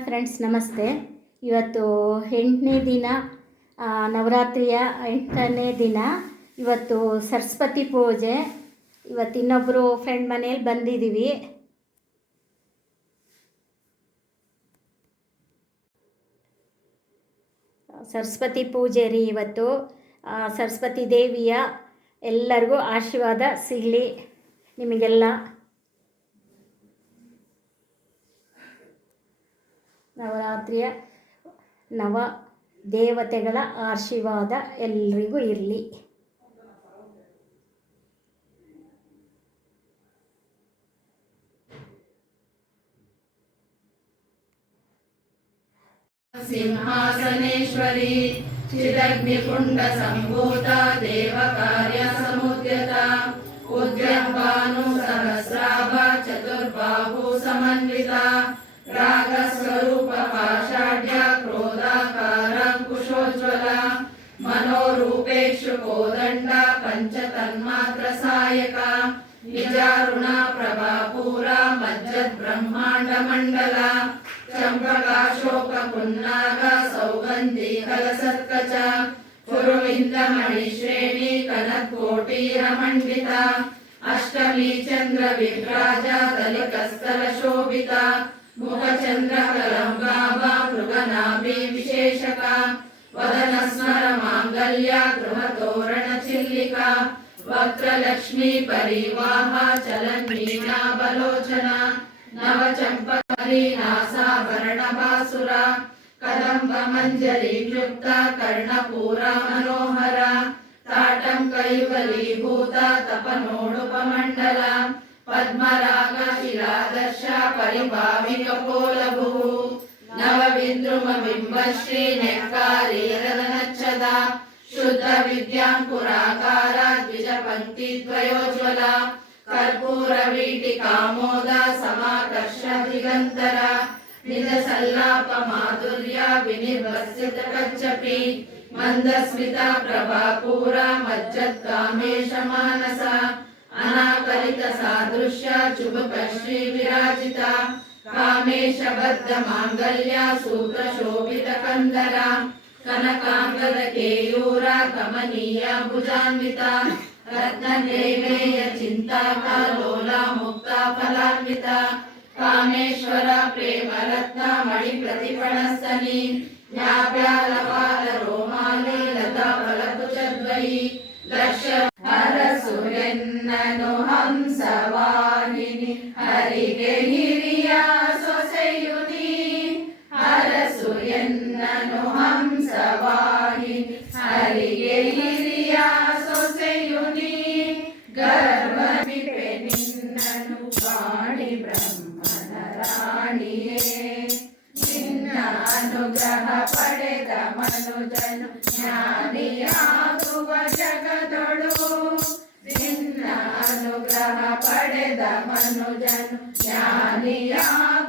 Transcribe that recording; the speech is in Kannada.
ಹಾಯ್ ಫ್ರೆಂಡ್ಸ್, ನಮಸ್ತೆ. ಇವತ್ತು 8ನೇ ದಿನ, ನವರಾತ್ರಿಯ 8ನೇ ದಿನ. ಇವತ್ತು ಸರಸ್ವತಿ ಪೂಜೆ. ಇವತ್ತು ಇನ್ನೊಬ್ಬರು ಫ್ರೆಂಡ್ ಮನೇಲಿ ಬಂದಿದ್ದೀವಿ. ಸರಸ್ವತಿ ಪೂಜೆ ರೀ ಇವತ್ತು. ಸರಸ್ವತಿ ದೇವಿಯ ಎಲ್ಲರಿಗೂ ಆಶೀರ್ವಾದ ಸಿಗಲಿ ನಿಮಗೆಲ್ಲ. ನವರಾತ್ರಿಯ ನವ ದೇವತೆಗಳ ಆಶೀರ್ವಾದ ಎಲ್ರಿಗೂ ಇರಲಿ. ಸಿಂಹಾಸನೇಶ್ವರಿ ಚಿದಗ್ನಿಕುಂಡ ಸಂಭೂತ ದೇವಕಾರ್ಯ ಸಮುದ್ಯತ ಉದ್ಯಂಭಾನು ಸಹಸ್ರಾಭ ಚತುರ್ಬಾಹು ಸಮನ್ವಿತ ರಾಗಸ್ವರೂಪ ಪಾಷಾಢ್ಯ ಕ್ರೋಧಾಕಾರ ಕುಶೋಜ್ವಲ ಮನೋರೂಪೇಕ್ಷು ಕೋದಂಡ ಪಂಚತನ್ಮಾತ್ರ ಸಾಯಕ ನಿಜಾರುಣ ಪ್ರಭಾಪೂರ ಮಜ್ಜದ್ ಬ್ರಹ್ಮಾಂಡ ಮಂಡಲ ಚಂಪಕಾಶೋಕ ಪುನ್ನಾಗ ಸೌಗಂಧಿ ಕಲಸತ್ಕಚ ಪುರುವಿಂದ ಮಣಿಶ್ರೇಣಿ ಕನಕೋಟಿ ರಮಂಡಿತ ಅಷ್ಟಮಿ ಚಂದ್ರ ವಿಭ್ರಾಜ ದಲಿಕಸ್ಥಲ ಶೋಭಿತ ಮುಖಚಂದ್ರ ಕಲಂಗಾಭ ಮೃಗನಾಭಿ ವಿಶೇಷಕ ವದನ ಸ್ಮರ ಮಾಂಗಲ್ಯ ಗೃಹ ತೋರಣ ಚಿಲ್ಲಿಕ ವಕ್ರಲಕ್ಷ್ಮೀ ಪರಿವಾಹ ಚಲನ್ಮೀನಾ ಬಲೋಚನ ನವಚಂಪಕರಿ ನಾಸಾಭರಣ ಬಾಸುರ ಕದಂಬ ಮಂಜರಿ ಯುಕ್ತ ಕರ್ಣಪೂರ ಮನೋಹರ ತಾಟಂ ಕೈವಲೀಭೂತ ತಪನೋಡುಪಮಂಡಲ ಪದ್ಮರಾಗ ಶಿಲಾದರ್ಶ ಪರಿಭಾವಿ ಕಪೋಲಭೂ ನವವಿದ್ರುಮ ಬಿಂಬಶ್ರೀ ನೆಕ್ಕಾರಿ ರದನಚ್ಛದ ಶುದ್ಧ ವಿದ್ಯಾಂಕುರಾಕಾರ ದ್ವಿಜ ಪಂಕ್ತಿ ದ್ವಯೋಜ್ವಲ ಕರ್ಪೂರ ವೀಟಿಕಾಮೋದ ಸಮಾಕರ್ಷ ದಿಗಂತರ ನಿಜ ಸಲ್ಲಾಪ ಮಾಧುರ್ಯ ವಿನಿರ್ವಸ್ಯತ ಕಚ್ಚಪಿ ಮಂದಸ್ಮಿತ ಪ್ರಭಾಪೂರ ಮಜ್ಜತ್ ಕಾಮೇಶ ಮಾನಸ ಅನಾಕಲಿತ ಸಾದೃಶ್ಯ ಚುಬುಕ ಶ್ರೀ ವಿರಾಜಿತ ಕಾಮೇಶ ಬದ್ಧ ಮಾಂಗಲ್ಯ ಸೂತ್ರ ಶೋಭಿತ ಕಂದರ ಕನಕಾಂಗದ ಕೇಯೂರ ಕಮನೀಯ ಭುಜಾನ್ವಿತ ರತ್ನ ನೇಮೇಯ ಚಿಂತಾಕಲೋಲ ಮುಕ್ತ ಫಲಾನ್ವಿತ ಕಾಮೇಶ್ವರ ಪ್ರೇಮ ರತ್ನ ಮಣಿ ಪ್ರತಿಫಣಸ್ತನಿ ಜ್ಞಾಪ್ಯಾಲಪಾಲ ರೋಮಾಲಿ ಲತಾ ಫಲಕುಚದ್ವಯಿ ಲಕ್ಷ ಹರಸುರೆನ್ನನು ಹಂಸವಾಹಿನಿ ಹರಿಗೆ ಹಿರಿಯ ಸೊಸೆಯುನಿ ಹರಸು ಎನ್ನನು ಹಂಸವಾಹಿನಿ ಹರಿಗೆ ಹಿರಿಯ ಸೊಸೆಯುನಿ ಗರ್ವವಿಪೆ ನಿನ್ನನು ಕಾಣಿ ಬ್ರಹ್ಮನ ರಾಣಿಯೇ ನಿನ್ನ ಅನುಗ್ರಹ ಪಡೆದ ಮನುಜನು ಜ್ಞಾನಿಯಾಗುವ ಜಗದೊಳು ನಿನ್ನ ಅನುಗ್ರಹ ಪಡೆದ ಮನುಜನು ಜ್ಞಾನಿಯಾಗುವ